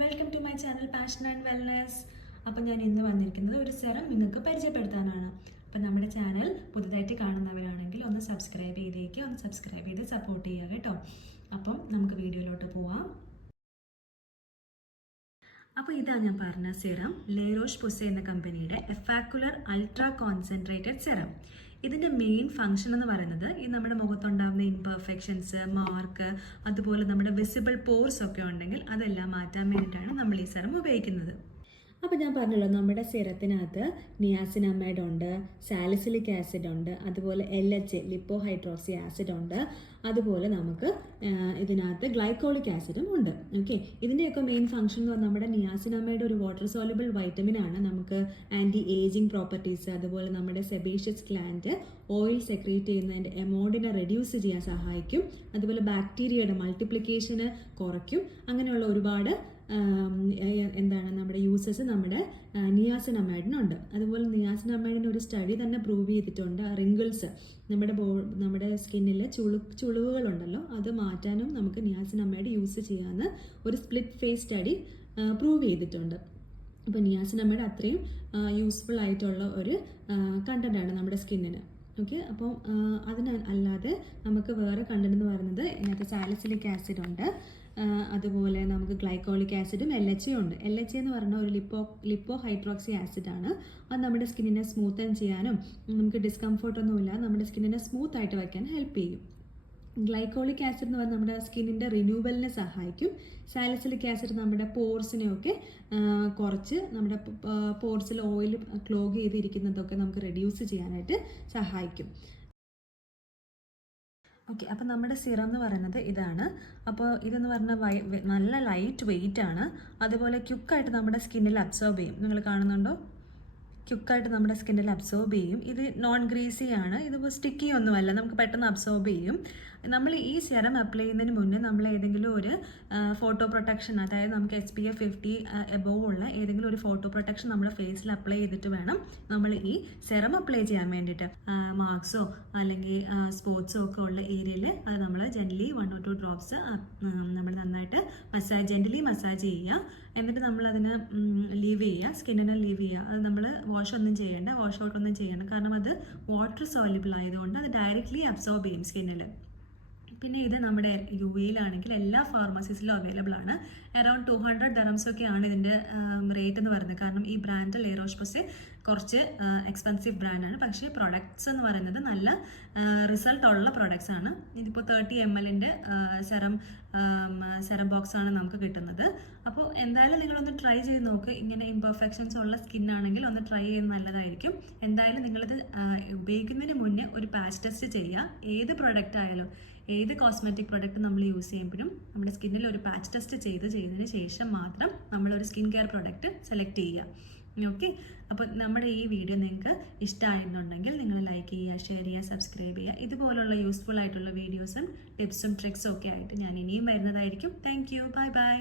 Welcome to my channel passion and wellness. അപ്പം ഞാൻ ഇന്ന് വന്നിരിക്കുന്നത് ഒരു സെറം നിങ്ങൾക്ക് പരിചയപ്പെടുത്താനാണ്. അപ്പം നമ്മുടെ ചാനൽ പുതുതായിട്ട് കാണുന്നവരാണെങ്കിൽ ഒന്ന് സബ്സ്ക്രൈബ് ചെയ്ത് സപ്പോർട്ട് ചെയ്യുക കേട്ടോ. അപ്പം നമുക്ക് വീഡിയോയിലോട്ട് പോവാം. അപ്പോൾ ഇതാ ഞാൻ പറഞ്ഞ സെറം ലെ റോഷ് പൊസെ എന്ന കമ്പനിയുടെ എഫാക്കുലർ അൾട്രാ കോൺസെൻട്രേറ്റഡ് സെറം. ഇതിൻ്റെ മെയിൻ ഫംഗ്ഷൻ എന്ന് പറയുന്നത് ഈ നമ്മുടെ മുഖത്തുണ്ടാകുന്ന ഇംപെർഫെക്ഷൻസ്, മാർക്ക്, അതുപോലെ നമ്മുടെ വിസിബിൾ പോർസ് ഒക്കെ ഉണ്ടെങ്കിൽ അതെല്ലാം മാറ്റാൻ വേണ്ടിയിട്ടാണ് നമ്മൾ ഈ സെറം ഉപയോഗിക്കുന്നത്. അപ്പോൾ ഞാൻ പറഞ്ഞല്ലോ, നമ്മുടെ സിറത്തിനകത്ത് നിയാസിനമൈഡ് ഉണ്ട്, സാലിസിലിക് ആസിഡ് ഉണ്ട്, അതുപോലെ LHA ലിപ്പോ ഹൈഡ്രോക്സി ആസിഡ് ഉണ്ട്, അതുപോലെ നമുക്ക് ഇതിനകത്ത് ഗ്ലൈക്കോളിക് ആസിഡും ഉണ്ട്. ഓക്കെ, ഇതിൻ്റെയൊക്കെ മെയിൻ ഫംഗ്ഷൻ എന്ന് പറഞ്ഞാൽ നമ്മുടെ നിയാസിനമൈഡ് ഒരു വാട്ടർ സോലുബിൾ വൈറ്റമിൻ ആണ്. നമുക്ക് ആൻറ്റി ഏജിങ് പ്രോപ്പർട്ടീസ്, അതുപോലെ നമ്മുടെ സെബേഷ്യസ് ഗ്ലാൻഡ് ഓയിൽ സെക്രീറ്റ് ചെയ്യുന്നതിൻ്റെ എമൗണ്ടിനെ റെഡ്യൂസ് ചെയ്യാൻ സഹായിക്കും. അതുപോലെ ബാക്ടീരിയയുടെ മൾട്ടിപ്ലിക്കേഷന് കുറയ്ക്കും. അങ്ങനെയുള്ള ഒരുപാട് നമ്മുടെ യൂസസ് നമ്മുടെ നിയാസിനമൈഡിനുണ്ട്. അതുപോലെ നിയാസിനമൈഡിൻ്റെ ഒരു സ്റ്റഡി തന്നെ പ്രൂവ് ചെയ്തിട്ടുണ്ട്. റിങ്കിൾസ്, നമ്മുടെ സ്കിന്നിൽ ചുളിവുകളുണ്ടല്ലോ, അത് മാറ്റാനും നമുക്ക് നിയാസിനമൈഡ് യൂസ് ചെയ്യാമെന്ന് ഒരു സ്പ്ലിറ്റ് ഫേസ് സ്റ്റഡി പ്രൂവ് ചെയ്തിട്ടുണ്ട്. അപ്പോൾ നിയാസിനമൈഡ് അത്രയും യൂസ്ഫുൾ ആയിട്ടുള്ള ഒരു കണ്ടൻ്റാണ് നമ്മുടെ സ്കിന്നിന്. ഓക്കെ, അപ്പോൾ അല്ലാതെ നമുക്ക് വേറെ കണ്ടന്റ് എന്ന് പറയുന്നത് ഇതിനകത്ത് സാലിസിലിക് ആസിഡ് ഉണ്ട്, അതുപോലെ നമുക്ക് ഗ്ലൈക്കോളിക് ആസിഡും LHA ഉണ്ട്. LHA എന്ന് പറഞ്ഞാൽ ഒരു ലിപ്പോ ഹൈഡ്രോക്സി ആസിഡാണ്. അത് നമ്മുടെ സ്കിന്നിനെ സ്മൂത്തൻ ചെയ്യാനും നമുക്ക് ഡിസ്കംഫോർട്ടൊന്നുമില്ല നമ്മുടെ സ്കിന്നിനെ സ്മൂത്ത് ആയിട്ട് വയ്ക്കാൻ ഹെൽപ്പ് ചെയ്യും. ഗ്ലൈക്കോളിക് ആസിഡ് എന്ന് പറഞ്ഞാൽ നമ്മുടെ സ്കിന്നിൻ്റെ റിന്യൂവലിനെ സഹായിക്കും. സാലിസിലിക് ആസിഡ് നമ്മുടെ പോർസിനെയൊക്കെ കുറച്ച് നമ്മുടെ പോർസിൽ ഓയിൽ ക്ലോഗ് ചെയ്തിരിക്കുന്നതൊക്കെ നമുക്ക് റെഡ്യൂസ് ചെയ്യാനായിട്ട് സഹായിക്കും. ഓക്കെ, അപ്പോൾ നമ്മുടെ സിറം എന്ന് പറയുന്നത് ഇതാണ്. അപ്പോൾ ഇതെന്ന് പറഞ്ഞാൽ നല്ല ലൈറ്റ് വെയിറ്റ് ആണ്. അതുപോലെ ക്യുക്കായിട്ട് നമ്മുടെ സ്കിന്നിൽ അബ്സോർബ് ചെയ്യും. നിങ്ങൾ കാണുന്നുണ്ടോ? ക്യുക്കായിട്ട് നമ്മുടെ സ്കിന്നിൽ അബ്സോർബ് ചെയ്യും. ഇത് നോൺ ഗ്രീസി ആണ്. ഇതിപ്പോൾ സ്റ്റിക്കി ഒന്നുമല്ല, നമുക്ക് പെട്ടെന്ന് അബ്സോർബ് ചെയ്യും. നമ്മൾ ഈ സെറം അപ്ലൈ ചെയ്യുന്നതിന് മുന്നേ നമ്മൾ ഏതെങ്കിലും ഒരു ഫോട്ടോ പ്രൊട്ടക്ഷൻ, അതായത് നമുക്ക് SPF 50 എബോവ് ഉള്ള ഏതെങ്കിലും ഒരു ഫോട്ടോ പ്രൊട്ടക്ഷൻ നമ്മുടെ ഫേസിൽ അപ്ലൈ ചെയ്തിട്ട് വേണം നമ്മൾ ഈ സെറം അപ്ലൈ ചെയ്യാൻ വേണ്ടിയിട്ട്. മാർക്സോ അല്ലെങ്കിൽ സ്പോട്സോ ഒക്കെ ഉള്ള ഏരിയയിൽ അത് നമ്മൾ ജെന്റലി 1 or 2 ഡ്രോപ്സ് നമ്മൾ നന്നായിട്ട് ജെന്റലി മസാജ് ചെയ്യുക. എന്നിട്ട് നമ്മൾ അതിന് ലീവ് ചെയ്യുക, സ്കിന്നിനെ ലീവ് ചെയ്യുക. അത് നമ്മൾ വാഷ് ഔട്ടൊന്നും ചെയ്യേണ്ട, കാരണം അത് വാട്ടർ സോല്യുബിൾ ആയതുകൊണ്ട് അത് ഡയറക്റ്റ്ലി അബ്സോർബ് ചെയ്യും സ്കിന്നിൽ. പിന്നെ ഇത് നമ്മുടെ UAE-ലാണെങ്കിൽ എല്ലാ ഫാർമസീസിലും അവൈലബിൾ ആണ്. അറൌണ്ട് 200 dirhams ഒക്കെയാണ് ഇതിൻ്റെ റേറ്റ് എന്ന് പറയുന്നത്. കാരണം ഈ ബ്രാൻഡ് ലെ റോഷ് പൊസെ കുറച്ച് എക്സ്പെൻസീവ് ബ്രാൻഡാണ്. പക്ഷേ പ്രൊഡക്ട്സ് എന്ന് പറയുന്നത് നല്ല റിസൾട്ട് ഉള്ള പ്രൊഡക്ട്സ് ആണ്. ഇതിപ്പോൾ 30 ml സെറം ബോക്സ് ആണ് നമുക്ക് കിട്ടുന്നത്. അപ്പോൾ എന്തായാലും നിങ്ങളൊന്ന് ട്രൈ ചെയ്ത് നോക്ക്. ഇങ്ങനെ ഇംപെർഫെക്ഷൻസ് ഉള്ള സ്കിന്നാണെങ്കിൽ ഒന്ന് ട്രൈ ചെയ്യുന്നത് നല്ലതായിരിക്കും. എന്തായാലും നിങ്ങളിത് ഉപയോഗിക്കുന്നതിന് മുന്നേ ഒരു പാച്ച് ടെസ്റ്റ് ചെയ്യുക. ഏത് പ്രൊഡക്റ്റ് ആയാലും, ഏത് കോസ്മെറ്റിക് പ്രൊഡക്റ്റ് നമ്മൾ യൂസ് ചെയ്യുമ്പോഴും നമ്മുടെ സ്കിന്നിൽ ഒരു പാച്ച് ടെസ്റ്റ് ചെയ്തതിന് ശേഷം മാത്രം നമ്മളൊരു സ്കിൻ കെയർ പ്രൊഡക്റ്റ് സെലക്ട് ചെയ്യുക. ഓക്കെ, അപ്പോൾ നമ്മുടെ ഈ വീഡിയോ നിങ്ങൾക്ക് ഇഷ്ടമായിരുന്നുണ്ടെങ്കിൽ നിങ്ങൾ ലൈക്ക് ചെയ്യുക, ഷെയർ ചെയ്യുക, സബ്സ്ക്രൈബ് ചെയ്യുക. ഇതുപോലുള്ള യൂസ്ഫുൾ ആയിട്ടുള്ള വീഡിയോസും ടിപ്സും ട്രിക്സും ഒക്കെ ആയിട്ട് ഞാൻ ഇനിയും വരുന്നതായിരിക്കും. Thank you, bye bye.